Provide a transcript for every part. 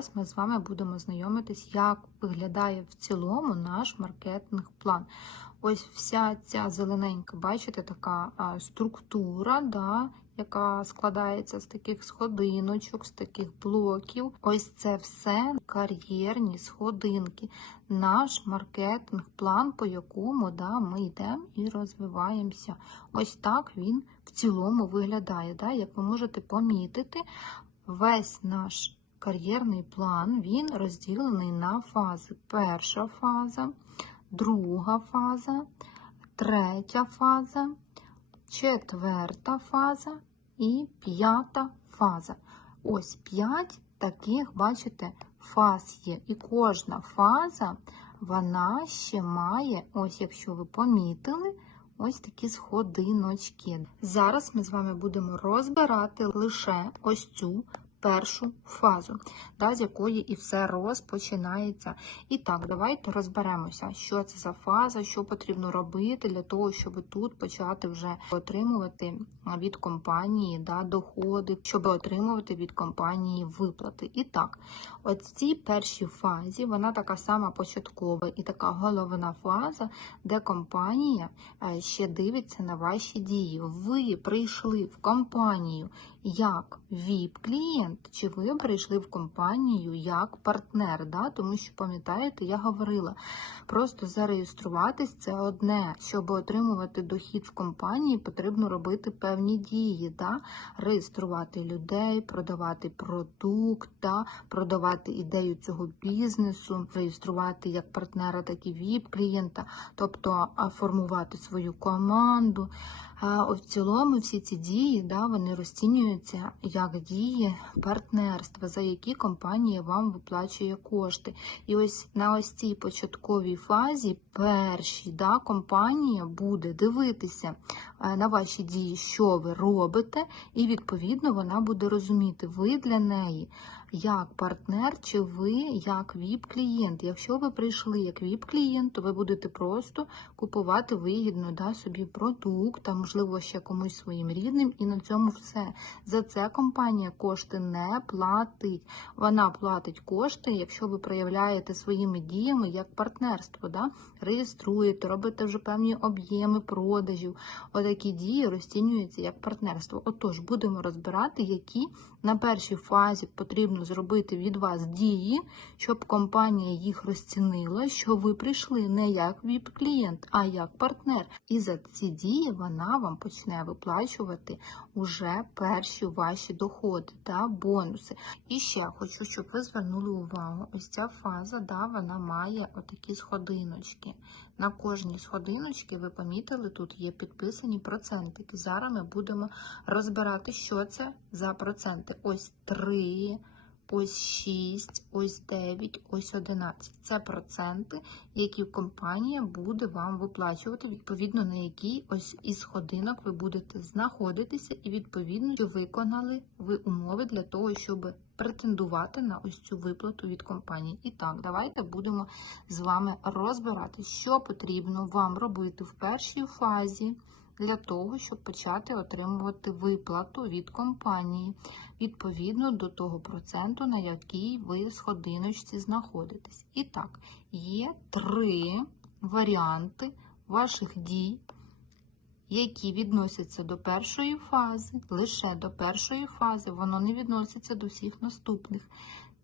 зараз ми з вами будемо знайомитись, як виглядає в цілому наш маркетинг план. Ось вся ця зелененька, бачите, така структура, да, яка складається з таких сходиночок, з таких блоків. Ось це все кар'єрні сходинки. Наш маркетинг план, по якому да, ми йдемо і розвиваємося. Ось так він в цілому виглядає. Да? Як ви можете помітити, весь наш кар'єрний план він розділений на фази. Перша фаза, друга фаза, третя фаза, четверта фаза і п'ята фаза. Ось п'ять таких, бачите, фаз є. І кожна фаза, вона ще має, ось якщо ви помітили, ось такі сходиночки. Зараз ми з вами будемо розбирати лише ось цю першу фазу, да, з якої і все розпочинається. І так, давайте розберемося, що це за фаза, що потрібно робити для того, щоб тут почати вже отримувати від компанії да, доходи, щоб отримувати від компанії виплати. І так, от в цій першій фазі вона така сама початкова і така головна фаза, де компанія е, ще дивиться на ваші дії. Ви прийшли в компанію як ВІП-клієнт, чи ви прийшли в компанію як партнер. Да? Тому що, пам'ятаєте, я говорила, просто зареєструватись це одне. Щоб отримувати дохід в компанії, потрібно робити певні дії, да? реєструвати людей, продавати продукт, да? продавати ідею цього бізнесу, реєструвати як партнера, так і ВІП-клієнта, тобто формувати свою команду. А в цілому всі ці дії да, вони розцінюються як дії партнерства, за які компанія вам виплачує кошти. І ось на ось цій початковій фазі першій да, компанія буде дивитися на ваші дії, що ви робите, і відповідно вона буде розуміти, ви для неї як партнер чи ви як ВІП-клієнт. Якщо ви прийшли як ВІП-клієнт, то ви будете просто купувати вигідно да, собі продукт, а можливо ще комусь своїм рідним, і на цьому все. За це компанія кошти не платить. Вона платить кошти, якщо ви проявляєте своїми діями як партнерство, да? реєструєте, робите вже певні об'єми продажів. Отакі дії розцінюються як партнерство. Отож, будемо розбирати, які на першій фазі потрібно зробити від вас дії, щоб компанія їх розцінила, що ви прийшли не як ВІП-клієнт, а як партнер. І за ці дії вона вам почне виплачувати уже перші ваші доходи та бонуси. І ще хочу, щоб ви звернули увагу, ось ця фаза, да, вона має отакі сходиночки. На кожній сходиночці, ви помітили, тут є підписані процентики. Зараз ми будемо розбирати, що це за проценти. Ось 3, ось 6, ось 9, ось 11. Це проценти, які компанія буде вам виплачувати, відповідно на якій ось із сходинок ви будете знаходитися, і відповідно що виконали ви умови для того, щоб претендувати на ось цю виплату від компанії. І так, давайте будемо з вами розбирати, що потрібно вам робити в першій фазі для того, щоб почати отримувати виплату від компанії відповідно до того проценту, на який ви сходиночці знаходитесь. І так, є три варіанти ваших дій. Які відносяться до першої фази, лише до першої фази, воно не відноситься до всіх наступних.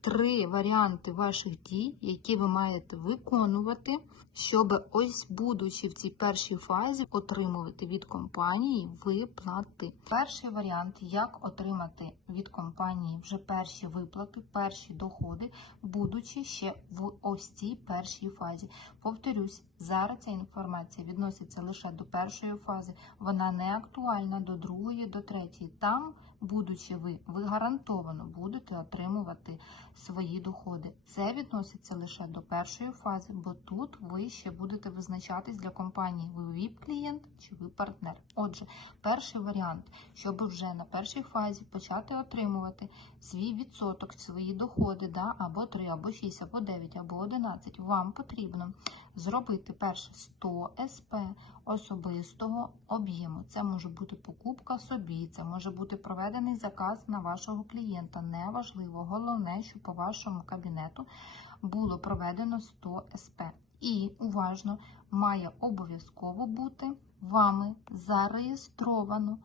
Три варіанти ваших дій, які ви маєте виконувати, щоб ось, будучи в цій першій фазі, отримувати від компанії виплати. Перший варіант, як отримати від компанії вже перші виплати, перші доходи, будучи ще в ось цій першій фазі. Повторюсь, зараз ця інформація відноситься лише до першої фази, вона не актуальна до другої, до третьої. Там будучи ви, ви гарантовано будете отримувати свої доходи. Це відноситься лише до першої фази, бо тут ви ще будете визначатись для компанії, ви ВІП-клієнт чи ви партнер. Отже, перший варіант, щоб вже на першій фазі почати отримувати свій відсоток, свої доходи, да, або 3, або 6, або 9, або 11, вам потрібно зробити перше 100 СП, особистого об'єму. Це може бути покупка собі, це може бути проведений заказ на вашого клієнта. Неважливо. Головне, що по вашому кабінету було проведено 100 СП. І уважно має обов'язково бути вами зареєстровано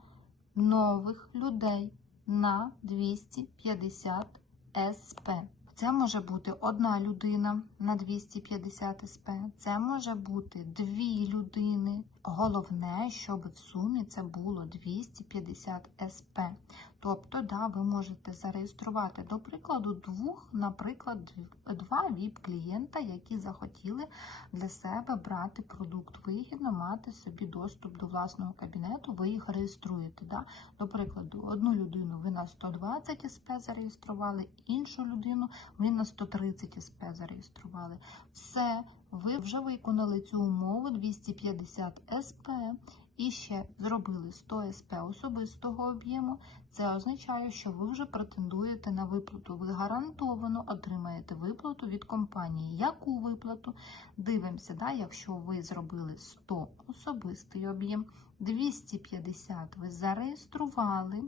нових людей на 250 СП. Це може бути одна людина на 250 СП, це може бути дві людини. Головне, щоб в сумі це було 250 СП. Тобто, да, ви можете зареєструвати, до прикладу, двох, наприклад, два ВІП-клієнта, які захотіли для себе брати продукт вигідно, мати собі доступ до власного кабінету, ви їх реєструєте. Да? До прикладу, одну людину ви на 120 СП зареєстрували, іншу людину ви на 130 СП зареєстрували. Все, ви вже виконали цю умову 250 СП і ще зробили 100 СП особистого об'єму. Це означає, що ви вже претендуєте на виплату. Ви гарантовано отримаєте виплату від компанії. Яку виплату? Дивимося, да? якщо ви зробили 100 особистий об'єм, 250 ви зареєстрували.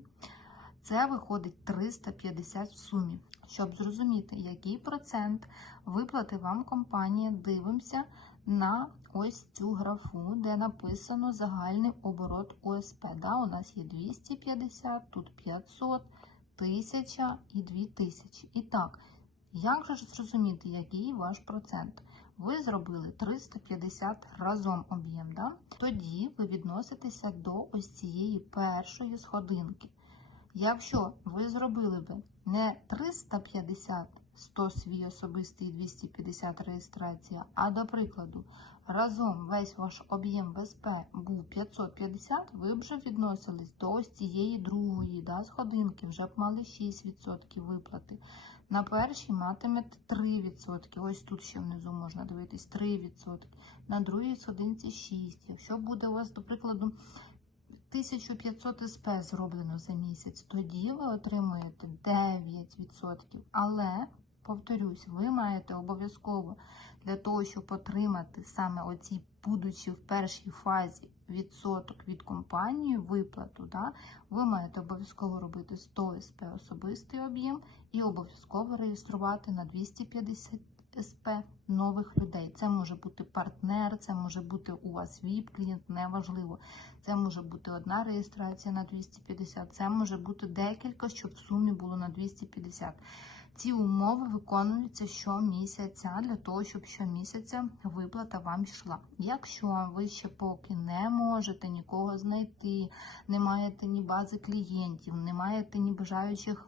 Це виходить 350 в сумі. Щоб зрозуміти, який процент виплати вам компанія, дивимося на ось цю графу, де написано загальний оборот ОСП. Да, у нас є 250, тут 500, 1000 і 2000. І так, як же зрозуміти, який ваш процент? Ви зробили 350 разом об'єм. Да? Тоді ви відноситеся до ось цієї першої сходинки. Якщо ви зробили би не 350 100 свій особистий і 250 реєстрація, а до прикладу, разом весь ваш об'єм ВСП був 550, ви б вже відносились до ось цієї другої да, сходинки, вже б мали 6% виплати. На першій матимете 3%. Ось тут ще внизу можна дивитись 3%. На другій сходинці 6%. Якщо буде у вас, до прикладу, 1500 СП зроблено за місяць, тоді ви отримуєте 9%. Але, повторюсь, ви маєте обов'язково для того, щоб отримати саме оці, будучи в першій фазі відсоток від компанії, виплату, да, ви маєте обов'язково робити 100 СП особистий об'єм і обов'язково реєструвати на 250 СП нових людей. Це може бути партнер, це може бути у вас ВІП-клієнт, неважливо. Це може бути одна реєстрація на 250, це може бути декілька, щоб в сумі було на 250. Ці умови виконуються щомісяця для того, щоб щомісяця виплата вам йшла. Якщо ви ще поки не можете нікого знайти, не маєте ні бази клієнтів, не маєте ні бажаючих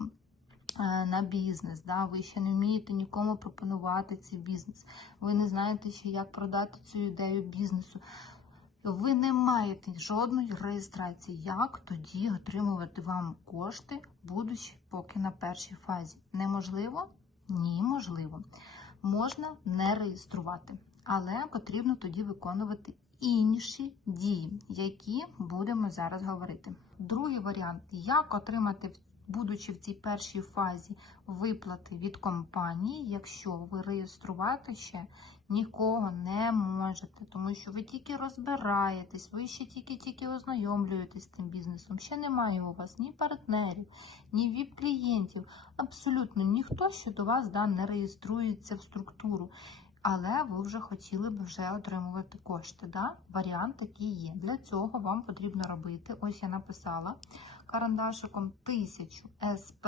на бізнес, да, ви ще не вмієте нікому пропонувати цей бізнес, ви не знаєте ще, як продати цю ідею бізнесу. Ви не маєте жодної реєстрації. Як тоді отримувати вам кошти, будучи поки на першій фазі? Неможливо? Ні, можливо. Можна не реєструвати, але потрібно тоді виконувати інші дії, які будемо зараз говорити. Другий варіант як отримати будучи в цій першій фазі виплати від компанії, якщо ви реєструвати ще нікого не можете, тому що ви тільки розбираєтесь, ви ще тільки-тільки ознайомлюєтесь з тим бізнесом. Ще немає у вас ні партнерів, ні віп-клієнтів. Абсолютно ніхто ще до вас да, не реєструється в структуру. Але ви вже хотіли б вже отримувати кошти. Да? Варіант такий є. Для цього вам потрібно робити, ось я написала карандашиком 1000 СП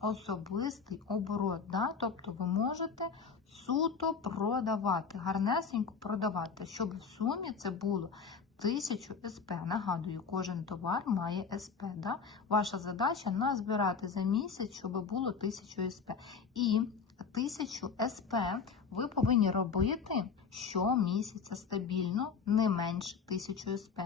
особистий оборот. Да? Тобто ви можете суто продавати, гарнесенько продавати, щоб в сумі це було 1000 СП. Нагадую, кожен товар має СП. Да? Ваша задача назбирати за місяць, щоб було 1000 СП. І 1000 СП ви повинні робити щомісяця стабільно, не менше 1000 СП.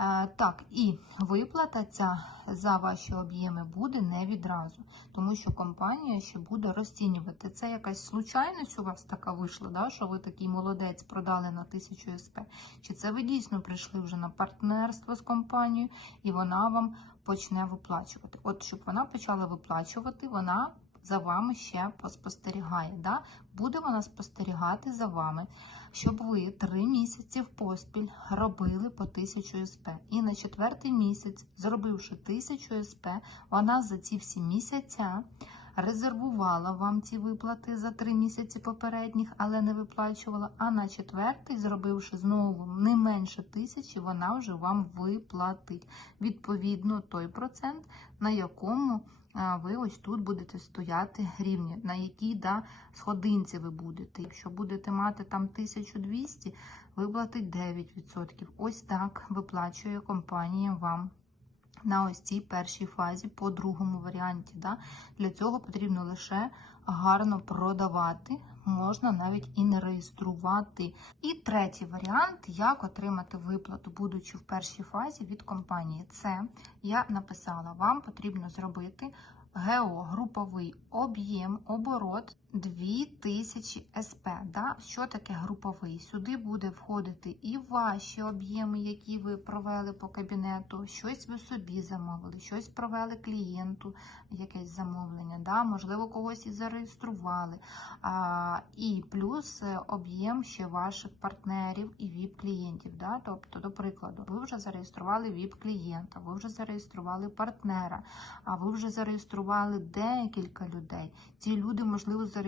Е, Так, і виплата ця за ваші об'єми буде не відразу, тому що компанія ще буде розцінювати. Це якась случайність у вас така вийшла, да, що ви такий молодець продали на 1000 СП. Чи це ви дійсно прийшли вже на партнерство з компанією, і вона вам почне виплачувати? От щоб вона почала виплачувати, вона за вами ще поспостерігає. Да? Буде вона спостерігати за вами, щоб ви три місяці в поспіль робили по 1000 СП. І на четвертий місяць, зробивши 1000 СП, вона за ці всі місяця резервувала вам ці виплати за три місяці попередніх, але не виплачувала. А на четвертий, зробивши знову не менше тисячі, вона вже вам виплатить. Відповідно, той процент, на якому ви ось тут будете стояти рівні, на якій да, сходинці ви будете. Якщо будете мати там 1200, виплатить 9%. Ось так виплачує компанія вам на ось цій першій фазі по другому варіанті. Да? Для цього потрібно лише гарно продавати, можна навіть і не реєструвати. І третій варіант, як отримати виплату, будучи в першій фазі від компанії. Це я написала, вам потрібно зробити ГО, груповий об'єм, оборот 2000 СП. Да? Що таке груповий? Сюди буде входити і ваші об'єми, які ви провели по кабінету, щось ви собі замовили, щось провели клієнту, якесь замовлення, да? можливо, когось і зареєстрували. А, і плюс е, об'єм ще ваших партнерів і ВІП-клієнтів. Да? Тобто, до прикладу, ви вже зареєстрували ВІП-клієнта, ви вже зареєстрували партнера, а ви вже зареєстрували декілька людей. Ці люди, можливо, зареєстрували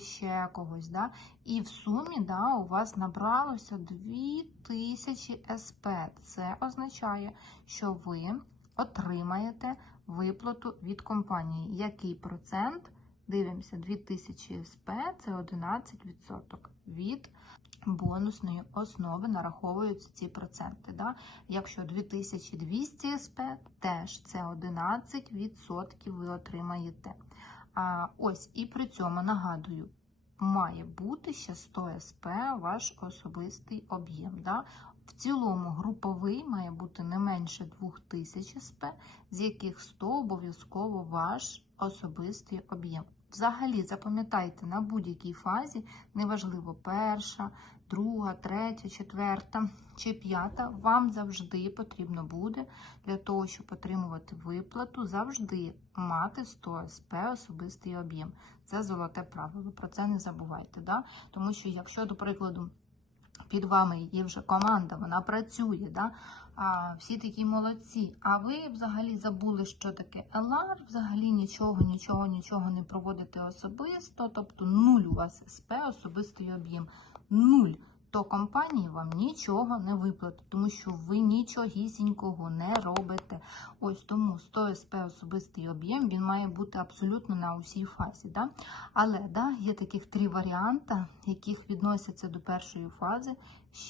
ще когось. Да? І в сумі да, у вас набралося 2000 СП. Це означає, що ви отримаєте виплату від компанії. Який процент? Дивимося, 2000 СП це 11% від бонусної основи нараховуються ці проценти. Да? Якщо 2200 СП, теж це 11% ви отримаєте. А, ось і при цьому нагадую, має бути ще 100 СП ваш особистий об'єм. Да? В цілому груповий має бути не менше 2000 СП, з яких 100 обов'язково ваш особистий об'єм. Взагалі, запам'ятайте, на будь-якій фазі, неважливо, перша, друга, третя, четверта чи п'ята, вам завжди потрібно буде для того, щоб отримувати виплату, завжди мати 100 СП особистий об'єм. Це золоте правило, про це не забувайте. Да? Тому що, якщо, до прикладу, під вами є вже команда, вона працює, да? А, всі такі молодці. А ви взагалі забули, що таке ЛАР, взагалі нічого, нічого, нічого не проводите особисто, тобто нуль у вас СП, особистий об'єм, нуль. То компанії вам нічого не виплатить, тому що ви нічогісінького не робите. Ось тому 100 СП особистий об'єм він має бути абсолютно на усій фазі. Да? Але да, є таких три варіанти, яких відносяться до першої фази.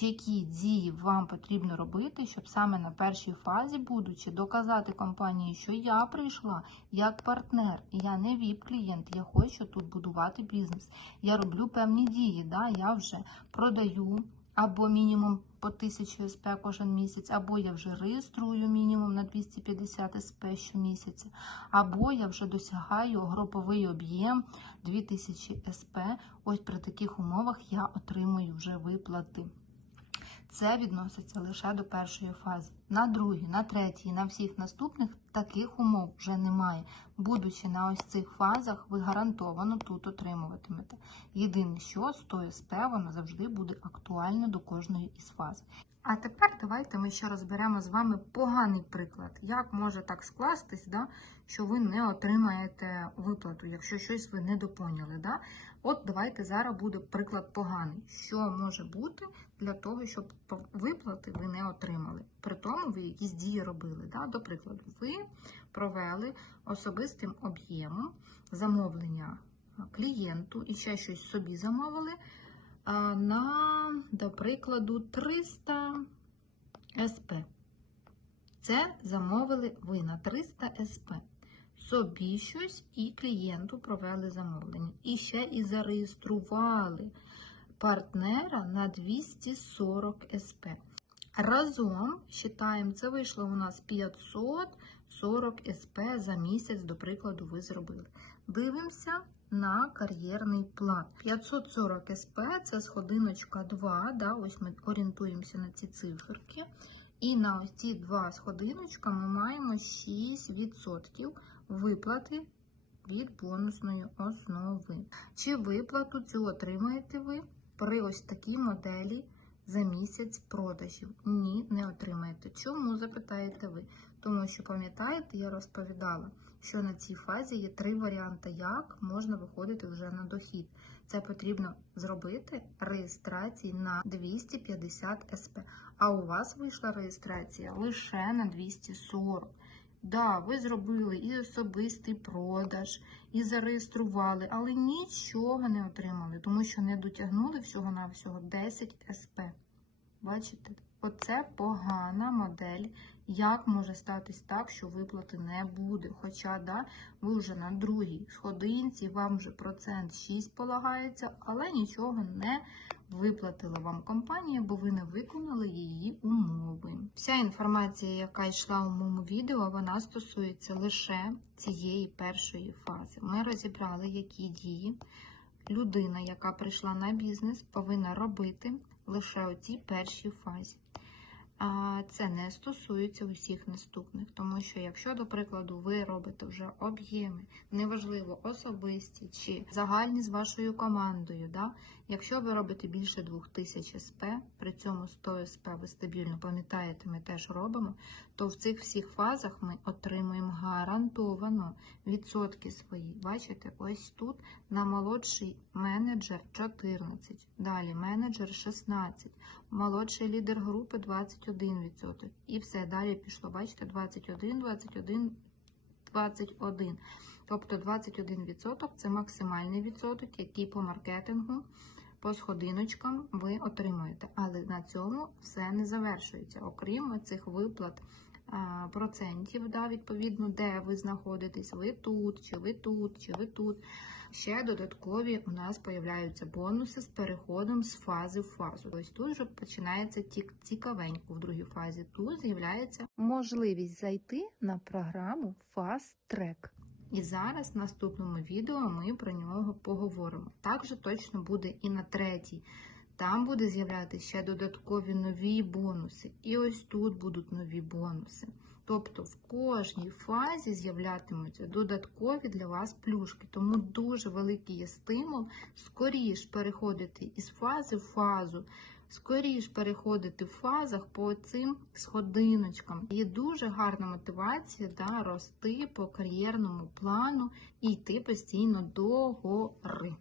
Які дії вам потрібно робити, щоб саме на першій фазі, будучи, доказати компанії, що я прийшла як партнер, я не ВІП-клієнт, я хочу тут будувати бізнес. Я роблю певні дії. Да? Я вже продаю або мінімум по 1000 СП кожен місяць, або я вже реєструю мінімум на 250 СП щомісяця, або я вже досягаю груповий об'єм 2000 СП. Ось при таких умовах я отримую вже виплати. Це відноситься лише до першої фази. На другій, на третій, на всіх наступних таких умов вже немає. Будучи на ось цих фазах, ви гарантовано тут отримуватимете. Єдине, що 100 СП воно завжди буде актуально до кожної із фаз. А тепер давайте ми ще розберемо з вами поганий приклад. Як може так скластись, да, що ви не отримаєте виплату, якщо щось ви не допоняли. Да? От давайте зараз буде приклад поганий. Що може бути для того, щоб виплати ви не отримали? При тому ви якісь дії робили. Да? До прикладу, ви провели особистим об'ємом замовлення клієнту і ще щось собі замовили на, до прикладу, 300 СП. Це замовили ви на 300 СП. Собі щось і клієнту провели замовлення. І ще і зареєстрували партнера на 240 СП. Разом, вважаємо, це вийшло у нас 540 СП за місяць, до прикладу, ви зробили. Дивимося на кар'єрний план. 540 СП це сходиночка 2. Да, Ось ми орієнтуємося на ці циферки. І на ось ці два сходиночка ми маємо 6% виплати від бонусної основи. Чи виплату цю отримаєте ви при ось такій моделі за місяць продажів? Ні, не отримаєте. Чому запитаєте ви? Тому що пам'ятаєте, я розповідала, що на цій фазі є три варіанти, як можна виходити вже на дохід. Це потрібно зробити реєстрації на 250 СП. А у вас вийшла реєстрація лише на 240. Да, ви зробили і особистий продаж, і зареєстрували, але нічого не отримали, тому що не дотягнули всього-навсього 10 СП. Бачите? Оце погана модель. Як може статись так, що виплати не буде? Хоча, да, ви вже на другій сходинці, вам вже процент 6 полагається, але нічого не виплатила вам компанія, бо ви не виконали її умови. Вся інформація, яка йшла у моєму відео, вона стосується лише цієї першої фази. Ми розібрали, які дії людина, яка прийшла на бізнес, повинна робити лише у цій першій фазі. А це не стосується усіх наступних, тому що якщо, до прикладу, ви робите вже об'єми, неважливо особисті чи загальні з вашою командою, да? Якщо ви робите більше 2000 СП, при цьому 100 СП ви стабільно пам'ятаєте, ми теж робимо, то в цих всіх фазах ми отримуємо гарантовано відсотки свої. Бачите, ось тут на молодший менеджер 14, далі менеджер 16, молодший лідер групи 21%. І все, далі пішло, бачите, 21, 21, 21. Тобто 21% це максимальний відсоток, який по маркетингу, по сходиночкам ви отримуєте. Але на цьому все не завершується. Окрім цих виплат процентів, да, відповідно, де ви знаходитесь, ви тут, чи ви тут, чи ви тут. Ще додаткові у нас появляються бонуси з переходом з фази в фазу. Ось тут вже починається тік- цікавенько в другій фазі. Тут з'являється можливість зайти на програму Fast Track. І зараз в наступному відео ми про нього поговоримо. Так же точно буде і на третій. Там буде з'являтися ще додаткові нові бонуси. І ось тут будуть нові бонуси. Тобто в кожній фазі з'являтимуться додаткові для вас плюшки. Тому дуже великий є стимул скоріш переходити із фази в фазу, скоріш переходити в фазах по цим сходиночкам. Є дуже гарна мотивація да, рости по кар'єрному плану і йти постійно до гори.